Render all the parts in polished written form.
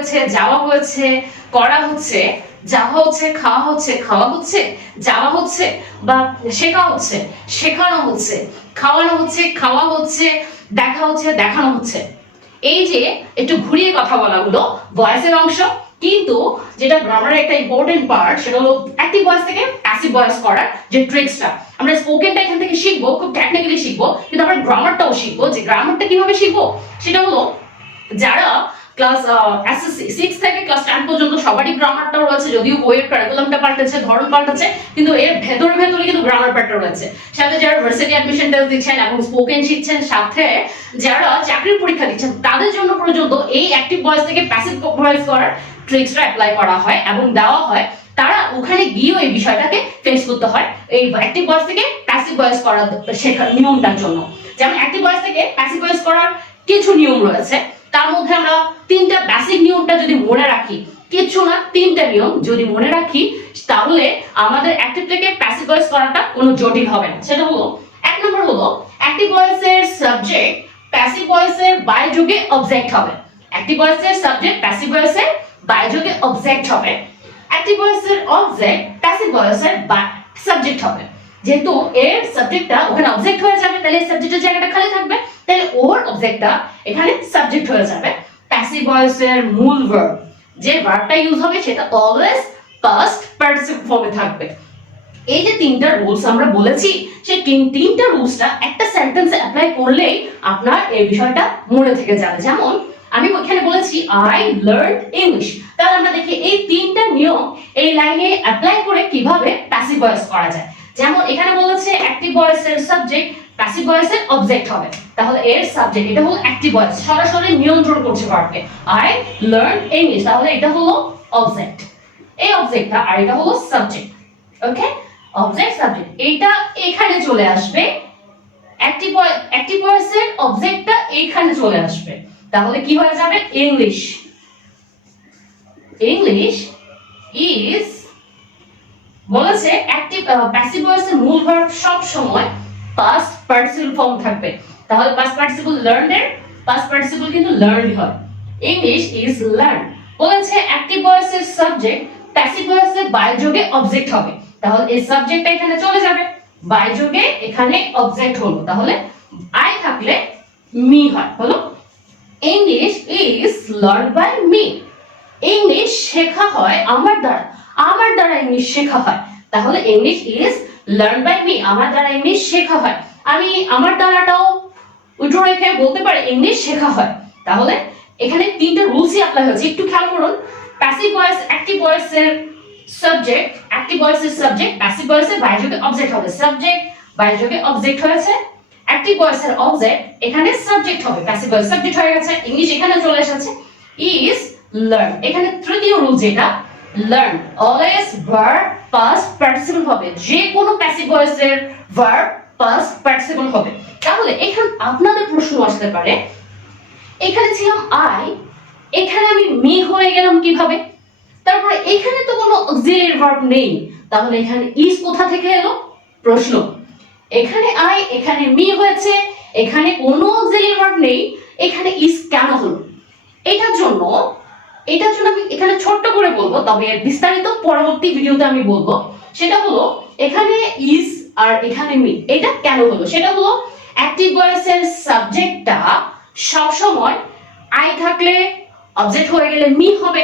হয়েছে, যাওয়া হয়েছে, করা হচ্ছে, যাওয়া হচ্ছে, খাওয়া হচ্ছে, খাওয়া হচ্ছে, যাওয়া হচ্ছে, বা শেখা হচ্ছে, শেখানো হচ্ছে, খাওয়ানো হচ্ছে, খাওয়া হচ্ছে, দেখা হচ্ছে, দেখানো হচ্ছে। এই যে একটু ঘুরিয়ে কথা বলাগুলো ভয়েসের অংশ, কিন্তু যেটা গ্রামারের একটা ইম্পর্টেন্ট পার্ট সেটা হলো অ্যাক্টিভ ভয়েস থেকে প্যাসিভ ভয়েস করার যে ট্রিক্সটা। আমরা স্পোকেনটা এখান থেকে শিখবো, খুব টেকনিক্যালি শিখবো, কিন্তু আমরা গ্রামারটাও শিখবো। যে গ্রামারটা কিভাবে শিখবো সেটা হলো, যারা ক্লাস এসএসসি 6 থেকে ক্লাস 10 পর্যন্ত সবারই গ্রামারটা রয়েছে, যদিও বইয়ের কারিকুলামটা পাল্টেছে, ধরন পাল্টেছে, কিন্তু এর ভেতরে ভেতরে কিন্তু গ্রামার পার্টটা রয়েছে। সাথে যারা ভার্সিটি অ্যাডমিশন টেস্ট দিচ্ছেন এবং স্পোকেন শিখছেন, সাথে যারা চাকরির পরীক্ষা দিচ্ছেন, তাদের জন্য পর্যন্ত এই অ্যাক্টিভ ভয়েস থেকে প্যাসিভ ভয়েস করার ট্রিক্সটা অ্যাপ্লাই করা হয় এবং দেওয়া হয়। তারা ওখানে গিয়েও এই বিষয়টাকে ফেস করতে হয় এই অ্যাক্টিভ ভয়েস থেকে প্যাসিভ ভয়েস করার শেখার নিয়মটার জন্য। যেমন অ্যাক্টিভ ভয়েস থেকে প্যাসিভ ভয়েস করার কিছু নিয়ম রয়েছে, তার মধ্যে আমরা 3টা বেসিক নিয়মটা যদি মনে রাখি, কিছু না 3টা নিয়ম যদি মনে রাখি, তাহলে আমাদের অ্যাক্টিভ থেকে প্যাসিভ ভয়েস করাটা কোনো জটিল হবে না। সেটা হলো, 1 নম্বর হলো অ্যাক্টিভ ভয়েসের সাবজেক্ট প্যাসিভ ভয়েসের বায়যোগে অবজেক্ট হবে। অ্যাক্টিভ ভয়েসের সাবজেক্ট প্যাসিভ ভয়েসের বায়যোগে অবজেক্ট হবে। অ্যাক্টিভ ভয়েসের অবজেক্ট প্যাসিভ ভয়েসের সাবজেক্ট হবে। যেহেতু এর সাবজেক্টটা ওখানে অবজেক্ট হয়ে যাবে, তাহলে সাবজেক্টের জায়গাটা খালি থাকবে, তাহলে ওর অবজেক্টটা এখানে সাবজেক্ট হয়ে যাবে। প্যাসিভ ভয়েসের মূল ভার্ব, যে ভার্বটা ইউজ হবে সেটা অলওয়েজ পাস্ট পার্টিসিপল ফর্মে থাকবে। এই যে 3টা রুলস আমরা বলেছি, সেই 3টা রুলসটা একটা সেন্টেন্সে অ্যাপ্লাই করলেই আপনার এই বিষয়টা মনে থেকে যাবে। যেমন আমি ওখানে বলেছি আই লার্ন ইংলিশ, তাহলে আমরা দেখি এই 3টা নিয়ম এই লাইনে অ্যাপ্লাই করে কিভাবে প্যাসিভ ভয়েস করা যায়। যেমন এখানে বলেছে অ্যাক্টিভ ভয়েসের সাবজেক্ট প্যাসিভ ভয়েসের অবজেক্ট হবে, তাহলে এর সাবজেক্ট এটা হলো অ্যাক্টিভ ভয়েস, সরাসরি নিয়ন্ত্রণ করছে ভার্বকে। আই লার্ন ইংলিশ, তাহলে এটা হলো অবজেক্ট, এই অবজেক্টটা, আর এটা হলো সাবজেক্ট। ওকে, অবজেক্ট সাবজেক্ট এইটা এখানে চলে আসবে, অ্যাক্টিভ ভয়েসের অবজেক্টটা এখানে চলে আসবে, তাহলে কি হয়ে যাবে? ইংলিশ। ইংলিশ ইজ বলেছে অ্যাক্টিভ প্যাসিভ ভয়েসের মূল ভার্ব সব সময় পাস্ট পার্টিসিপল ফর্ম থাকবে, তাহলে পাস্ট পার্টিসিপল লার্নড এর পাস্ট পার্টিসিপল কিন্তু লার্নড হয়। ইংলিশ ইজ লার্ন বলেছে অ্যাক্টিভ ভয়েসের সাবজেক্ট প্যাসিভ ভয়েসের বায়যোগে অবজেক্ট হবে, তাহলে এই সাবজেক্টটা এখানে চলে যাবে, বায়যোগে এখানে অবজেক্ট হলো, তাহলে আই থাকলে মি হয়, হলো English is learned by me. English শেখা হয় আমার দ্বারা, আমার দ্বারা ইংলিশ শেখা হয়, তাহলে English is learned by me, আমার দ্বারা ইংলিশ শেখা হয়। আমি আমার দ্বারাটাও উল্টো রেখে বলতে পারি ইংলিশ শেখা হয়, তাহলে এখানে 3টা রুলসই অ্যাপ্লাই হচ্ছে। একটু খেয়াল করুন, প্যাসিভ ভয়েস অ্যাক্টিভ ভয়েসের সাবজেক্ট, অ্যাক্টিভ ভয়েসের সাবজেক্ট প্যাসিভ ভয়েসের বায়যোগে অবজেক্ট হবে, সাবজেক্ট বায়যোগে অবজেক্ট হয়েছে, অ্যাক্টিভ ভয়েসের অবজেক্ট এখানে সাবজেক্ট হবে, প্যাসিভ ভয়েস সাবজেক্ট হয়ে গেছে, ইংলিশ এখানে চলে এসেছে, ইজ লার্ন। এখানে তৃতীয় রুল যেটা learn always verb past participle হবে, যে কোনো প্যাসিভ ভয়েসের ভার্ব পাস্ট পার্টিসিপল হবে। তাহলে এখানে আপনাদের প্রশ্ন আসতে পারে, এখানে ছিলাম আই, এখানে আমি মি হয়ে গেলাম কিভাবে? তারপরে এখানে তো কোনো অক্সিলিয়ারি ভার্ব নেই, তাহলে এখানে ইজ কোথা থেকে এলো? প্রশ্ন। এখানে আই, এখানে মি হয়েছে, এখানে কোনো অক্সিলিয়ারি ভার্ব নেই, এখানে ইজ কেন হলো? এটার জন্য আমি এখানে ছোট্ট করে বলবো, তবে এর বিস্তারিত পরবর্তী ভিডিওতে আমি বলবো। সেটা হলো এখানে ইজ আর এখানে মি, এটা কেন হলো? সেটা হলো অ্যাক্টিভ ভয়েসের সাবজেক্টটা সব সময় আই থাকলে অবজেক্ট হয়ে গেলে মি হবে।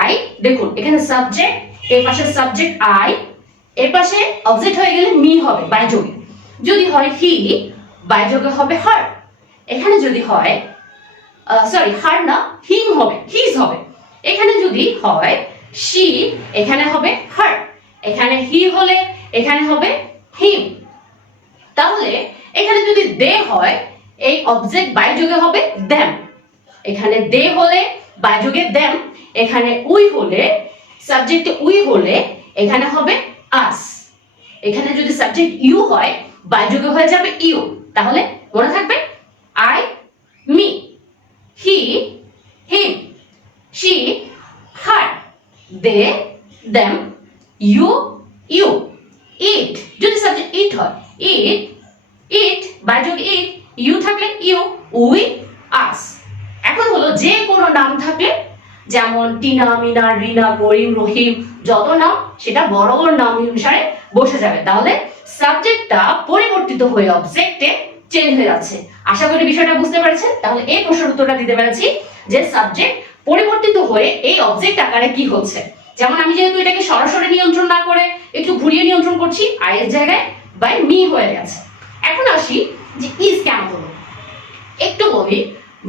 আই, দেখুন এখানে সাবজেক্ট, এর পাশে সাবজেক্ট আই, এর পাশে অবজেক্ট হয়ে গেলে মি হবে বায়যোগে। যদি হয় হি, বায়যোগে হবে হার। এখানে যদি হয় সরি হার না, হিম হবে, হিজ হবে। এখানে যদি হয় শি, এখানে হবে হার। এখানে হি হলে এখানে হবে হিম। তাহলে এখানে যদি দে হয়, এই অবজেক্ট বায়যোগে হবে দেম। এখানে দে হলে বায়যোগে দেম, এখানে উই হলে সাবজেক্টে উই হলে এখানে হবে আস। এখানে যদি সাবজেক্ট ইউ হয়, বায়যোগে হয়ে যাবে ইউ। তাহলে মনে থাকবে I me, he him, she her, they them, you you, it যদি সাবজেক্ট ইট হয় ইট ইট, বায়যোগে ইট, ইউ থাকলে ইউ, উই আস। এখন হলো যে কোনো নাম থাকলে যেমন টিনা, মিনা, রিনা, করিম, রহিম, যত নাম সেটা বড় বড় নাম অনুসারে বসে যাবে। তাহলে সাবজেক্টটা পরিবর্তিত হয়ে অবজেক্টে চেঞ্জ হয়ে যাচ্ছে। আশা করি বিষয়টা বুঝতে পেরেছেন। তাহলে এই প্রশ্নের উত্তরটা দিতে পেরেছি যে সাবজেক্ট পরিবর্তিত হয়ে এই অবজেক্ট আকারে কি হচ্ছে। যেমন আমি যেহেতু এটাকে সরাসরি নিয়ন্ত্রণ না করে একটু ঘুরিয়ে নিয়ন্ত্রণ করছি, আই এর জায়গায় বাই মি হয়ে গেছে। এখন আসি যে ইজ কেন হলো। একটু বলি,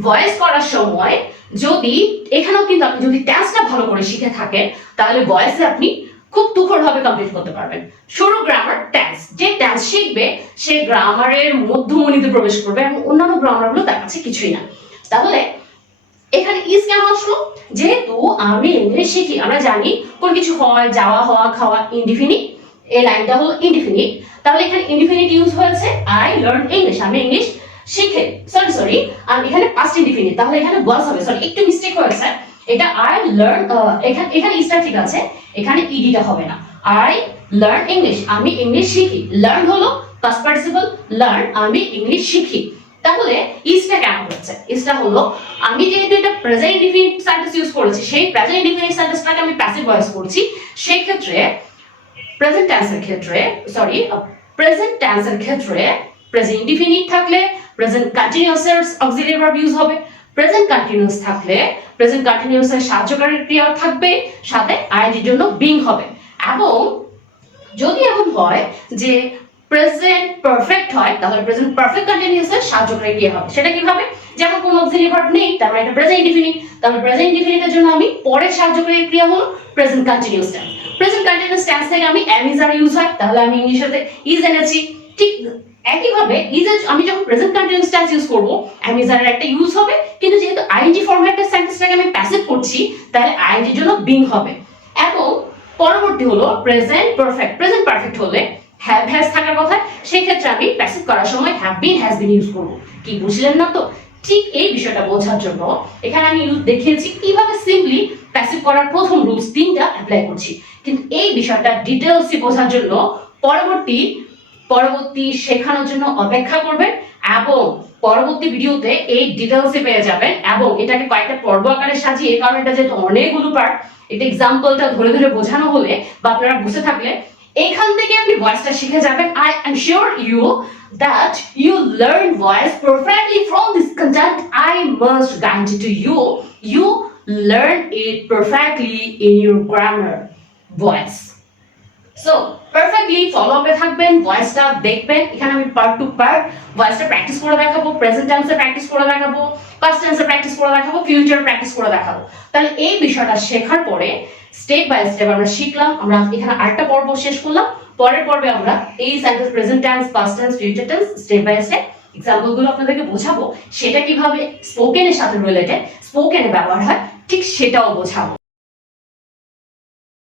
ভয়েস করার সময় যদি এখানেও কিন্তু আপনি যদি টেন্সটা ভালো করে শিখে থাকেন তাহলে ভয়েসে আপনি খুব তুখরভাবে কমপ্লিট করতে পারবেন। শুরু গ্রামার, টেন্স। যে টেন্স শিখবে সে গ্রামারের মধ্যমণিতে প্রবেশ করবে এবং অন্যান্য গ্রামারগুলো তার কাছে কিছুই না। তাহলে এখানে ইজ কেন আসলো? যেহেতু আমি ইংলিশ শিখি, আমরা জানি কোন কিছু হয়, যাওয়া, হওয়া, খাওয়া, ইনডিফিনিট। এই লাইনটা হলো ইনডিফিনিট। তাহলে এখানে ইনডিফিনিট ইউজ হয়েছে, আই লার্ন ইংলিশ, আমি ইংলিশ শিখে। সরি আর এখানে পাস্ট ইনডিফিনিট, তাহলে এখানে ওয়াজ হবে। সরি, একটু মিস্টেক হয়েছে। এটা আই লার্ন, এখানে ইজটা ঠিক আছে, এখানে ইডিটা হবে না। আই লার্ন ইংলিশ, আমি ইংলিশ শিখি। লার্ন হলো পাস্ট পার্টিসিপল, লার্ন, আমি ইংলিশ শিখি। তাহলে ইজটা কেন হচ্ছে? ইজটা হলো আমি যেহেতু এটা প্রেজেন্ট ইনডিফিনিট সেন্টেন্স ইউজ করেছি, সেই প্রেজেন্ট ইনডিফিনিট সেন্টেন্সটাকে আমি প্যাসিভ ভয়েস করছি। সেই ক্ষেত্রে প্রেজেন্ট টেন্সের ক্ষেত্রে প্রেজেন্ট ইনডিফিনিট থাকলে প্রেজেন্ট কন্টিনিউয়াস এর অক্সিলিয়ারি ভার্ব ইউজ হবে। প্রেজেন্ট কন্টিনিউয়াস থাকলে প্রেজেন্ট কন্টিনিউয়াস এর সাহায্যকারী ক্রিয়া থাকবে, সাথে আইএনজির জন্য বিং হবে। এবং যদি এমন হয় যে প্রেজেন্ট পারফেক্ট হয় তাহলে প্রেজেন্ট পারফেক্ট কন্টিনিউয়াস এর সাহায্যকারী ক্রিয়া হবে। সেটা কিভাবে? যেমন কোন অক্সিলিয়ারি ভার্ব নেই, তারপরে এটা প্রেজেন্ট ইনডিফিনিট, তাহলে প্রেজেন্ট ইনডিফিনিটের জন্য আমি পরের সাহায্যকারী ক্রিয়া হলো present continuous tense. Present continuous tense থেকে আমি am is are ইউজ হয়, তাহলে আমি ইংলিশে ইজ এনেছি। ঠিক একইভাবে ইজ আমি যখন প্রেজেন্ট কন্টিনিউয়াস টেন্স ইউজ করব, am is are এর একটা ইউজ হবে, কিন্তু যেহেতু আইএনজি ফরম্যাটের সেন্টেন্সটাকে আমি প্যাসিভ করছি তাহলে আইএনজির জন্য বিং হবে। এবং পরবর্তী হলো প্রেজেন্ট পারফেক্ট। প্রেজেন্ট পারফেক্ট হলে হ্যাভ হ্যাজ থাকার কথা, সেই ক্ষেত্রে আমি প্যাসিভ করার সময় have been has been use করব। কি বুঝলেন না তো? ঠিক এই বিষয়টা বোঝার জন্য এখানে আমি দেখিয়েছি কিভাবে সিম্পলি প্যাসিভ করার প্রথম রুলস 3টা অ্যাপ্লাই করছি। কিন্তু এই বিষয়টা ডিটেইলসে বোঝার জন্য পরবর্তী শেখানোর জন্য অপেক্ষা করবেন এবং পরবর্তী ভিডিওতে এই ডিটেইলসে পেয়ে যাবেন। এবং এটাকে কয়েকটা পর্ব আকারে সাজিয়ে, কারণ এটা যেহেতু অনেকগুলো পার্ট, এটা এক্সাম্পলটা ধরে ধরে বোঝানো হলে বা আপনারা বুঝতে থাকলে এখান থেকে আপনি ভয়েসটা শিখে যাবেন। I am sure you that you learn voice perfectly from this content. I must guarantee to you, you learn it perfectly in your grammar voice. So perfectly follow up থাকবেন, ভয়েসটা দেখবেন। এখানে আমি পার্ট টু পার্ট ভয়েসটা practice করে দেখাবো, present টেন্সে practice করে দেখাবো, পাস্ট টেন্সে প্র্যাকটিস করে দেখাবো, ফিউচার প্র্যাকটিস করে দেখাবো। তাহলে এই বিষয়টা শেখার পরে স্টেপ বাই স্টেপ আমরা শিখলাম। আমরা এখানে আরেকটা পর্ব শেষ করলাম। পরের পর্বে আমরা এই sentence, present tense, past tense, future tense step by step এক্সাম্পলগুলো আপনাদেরকে বোঝাবো। সেটা কিভাবে স্পোকেনের সাথে রিলেটেড, স্পোকেনে ব্যবহার হয়, ঠিক সেটাও বোঝাবো।